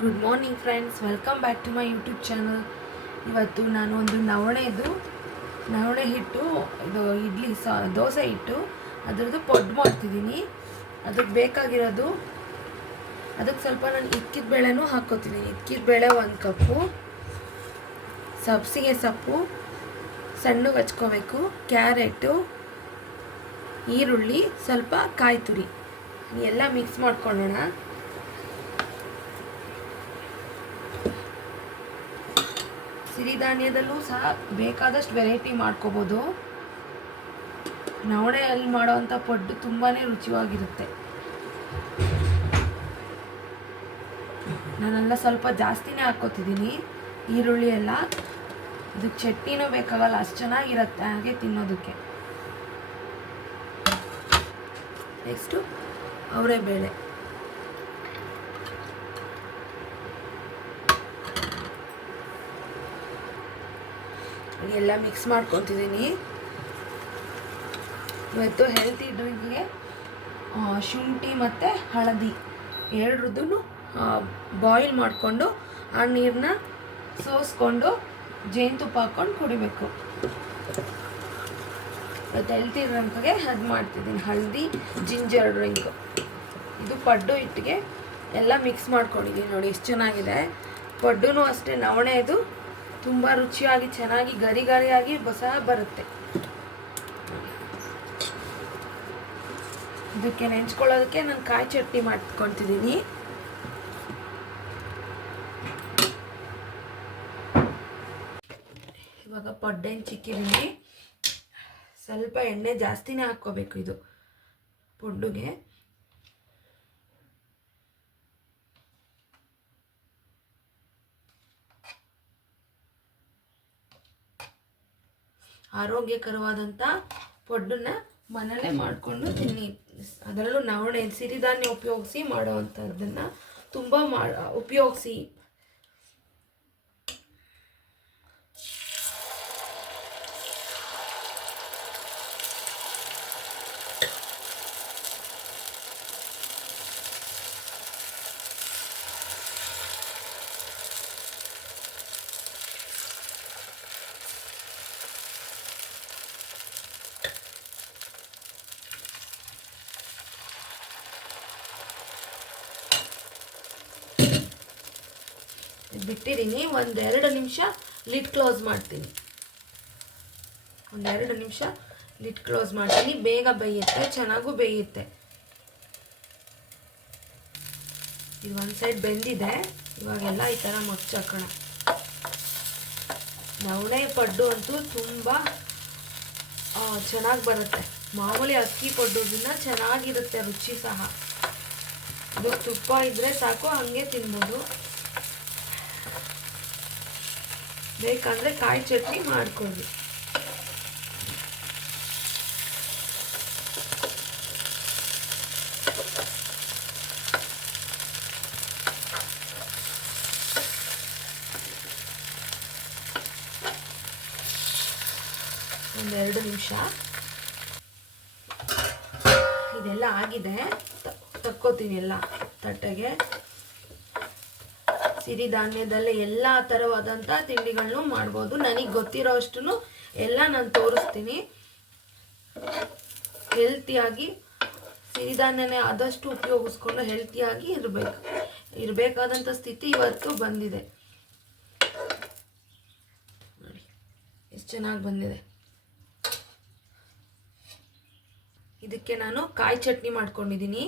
Good morning friends, welcome back to my YouTube channel. ಇವತ್ತು ನಾನು ಒಂದು ನವಣೆ ಹಿಟ್ಟು, ಇದು ಇಡ್ಲಿ ದೋಸೆ ಹಿಟ್ಟು ಅದರದ್ದು ಪೊಡ್ ಮಾಡ್ತಿದ್ದೀನಿ. ಅದಕ್ಕೆ ಬೇಕಾಗಿರೋದು, ಅದಕ್ಕೆ ಸ್ವಲ್ಪ ನಾನು ಇಕ್ಕಿದ ಬೇಳೆನೂ ಹಾಕ್ಕೋತಿದ್ದೀನಿ. ಇಕ್ಕಿದ ಬೇಳೆ 1 ಕಪ್ಪು, ಸಬ್ಸಿಗೆ ಸೊಪ್ಪು ಸಣ್ಣಗೆ ಹಚ್ಕೋಬೇಕು, ಕ್ಯಾರೆಟು, ಈರುಳ್ಳಿ, ಸ್ವಲ್ಪ ಕಾಯಿ ತುರಿ ಎಲ್ಲ ಮಿಕ್ಸ್ ಮಾಡ್ಕೊಳ್ಳೋಣ. ಸಿರಿಧಾನ್ಯದಲ್ಲೂ ಸಹ ಬೇಕಾದಷ್ಟು ವೆರೈಟಿ ಮಾಡ್ಕೋಬೋದು. ನವಣೆಯಲ್ಲಿ ಮಾಡೋವಂಥ ಪಡ್ಡು ತುಂಬಾ ರುಚಿಯಾಗಿರುತ್ತೆ. ನಾನೆಲ್ಲ ಸ್ವಲ್ಪ ಜಾಸ್ತಿನೇ ಹಾಕ್ಕೋತಿದ್ದೀನಿ ಈರುಳ್ಳಿ ಎಲ್ಲ. ಇದಕ್ಕೆ ಚಟ್ನಿನೂ ಬೇಕಾಗಲ್ಲ, ಅಷ್ಟು ಚೆನ್ನಾಗಿರುತ್ತೆ ಹಾಗೆ ತಿನ್ನೋದಕ್ಕೆ. ನೆಕ್ಸ್ಟು ಅವರೆಬೇಳೆ, ಎಲ್ಲ ಮಿಕ್ಸ್ ಮಾಡ್ಕೊತಿದ್ದೀನಿ. ಇವತ್ತು ಹೆಲ್ತಿ ಡ್ರಿಂಕ್ಗೆ ಶುಂಠಿ ಮತ್ತು ಹಳದಿ ಎರಡರದ್ದು ಬಾಯ್ಲ್ ಮಾಡಿಕೊಂಡು ಆ ನೀರನ್ನ ಸೋಸ್ಕೊಂಡು ಜೇನುತುಪ್ಪ ಹಾಕ್ಕೊಂಡು ಕುಡಿಬೇಕು. ಇವತ್ತು ಹೆಲ್ತಿ ಡ್ರಿಂಕ್ಗೆ ಅದು ಮಾಡ್ತಿದ್ದೀನಿ, ಹಳದಿ ಜಿಂಜರ್ ಡ್ರಿಂಕು. ಇದು ಪಡ್ಡು ಹಿಟ್ಟಿಗೆ ಎಲ್ಲ ಮಿಕ್ಸ್ ಮಾಡ್ಕೊಂಡಿದ್ದೀನಿ. ನೋಡಿ ಎಷ್ಟು ಚೆನ್ನಾಗಿದೆ. ಪಡ್ಡು ಅಷ್ಟೇ, ನವಣೆದು ತುಂಬ ರುಚಿಯಾಗಿ ಚೆನ್ನಾಗಿ ಗರಿ ಗರಿಯಾಗಿ ಸಹ ಬರುತ್ತೆ. ಇದಕ್ಕೆ ನೆಂಚ್ಕೊಳ್ಳೋದಕ್ಕೆ ನಾನು ಕಾಯಿ ಚಟ್ನಿ ಮಾಡ್ಕೊತಿದ್ದೀನಿ. ಇವಾಗ ಪಡ್ಡು ಹೆಂಚಿಕ್ಕಿದ್ದೀನಿ. ಸ್ವಲ್ಪ ಎಣ್ಣೆ ಜಾಸ್ತಿನೇ ಹಾಕ್ಕೋಬೇಕು ಇದು ಪಡ್ಡುಗೆ. ಆರೋಗ್ಯಕರವಾದಂಥ ಪಡ್ಡನ್ನ ಮನೇಲೇ ಮಾಡಿಕೊಂಡು ತಿನ್ನಿ. ಅದರಲ್ಲೂ ನವಣೆ ಸಿರಿಧಾನ್ಯ ಉಪಯೋಗಿಸಿ ಮಾಡೋವಂಥದ್ದನ್ನು ತುಂಬ ಉಪಯೋಗಿಸಿ. ಬಿಟ್ಟಿದ್ದೀನಿ. 1-2 ನಿಮಿಷ ಲಿಡ್ ಕ್ಲೋಸ್ ಮಾಡ್ತೀನಿ. 1-2 ನಿಮಿಷ ಲಿಡ್ ಕ್ಲೋಸ್ ಮಾಡ್ತೀನಿ. ಬೇಗ ಬೇಯುತ್ತೆ, ಚೆನ್ನಾಗೂ ಬೇಯುತ್ತೆ. ಇದು ಒಂದು ಸೈಡ್ ಬೆಂದಿದೆ. ಇವಾಗೆಲ್ಲ ಈ ಥರ ಮಗ್ಚಾಕೋಣ. ನವಣೆ ಪಡ್ಡು ಅಂತೂ ತುಂಬ ಚೆನ್ನಾಗಿ ಬರುತ್ತೆ. ಮಾಮೂಲಿ ಅಕ್ಕಿ ಪಡ್ಡುದನ್ನ ಚೆನ್ನಾಗಿರುತ್ತೆ, ರುಚಿ ಸಹ. ಇದು ತುಪ್ಪ ಇದ್ದರೆ ಸಾಕು, ಹಾಗೆ ತಿನ್ಬೋದು. ಬೇಕಂದರೆ ಕಾಯಿ ಚಟ್ನಿ ಮಾಡ್ಕೊಳ್ಳಿ. ಒಂದೆರಡು ನಿಮಿಷ ಇದೆಲ್ಲ ಆಗಿದೆ. ತಕ್ಕೋತೀನಿ ಎಲ್ಲ ತಟ್ಟೆಗೆ. ಸಿರಿಧಾನ್ಯದಲ್ಲೇ ಎಲ್ಲ ಥರವಾದಂಥ ತಿಂಡಿಗಳನ್ನು ಮಾಡ್ಬೋದು. ನನಗೆ ಗೊತ್ತಿರೋ ಅಷ್ಟು ಎಲ್ಲ ನಾನು ತೋರಿಸ್ತೀನಿ. ಹೆಲ್ತಿಯಾಗಿ ಸಿರಿಧಾನ್ಯನೇ ಆದಷ್ಟು ಉಪಯೋಗಿಸ್ಕೊಂಡು ಹೆಲ್ತಿಯಾಗಿ ಇರಬೇಕಾದಂಥ ಸ್ಥಿತಿ ಇವತ್ತು ಬಂದಿದೆ. ನೋಡಿ ಎಷ್ಟು ಚೆನ್ನಾಗಿ ಬಂದಿದೆ. ಇದಕ್ಕೆ ನಾನು ಕಾಯಿ ಚಟ್ನಿ ಮಾಡ್ಕೊಂಡಿದ್ದೀನಿ.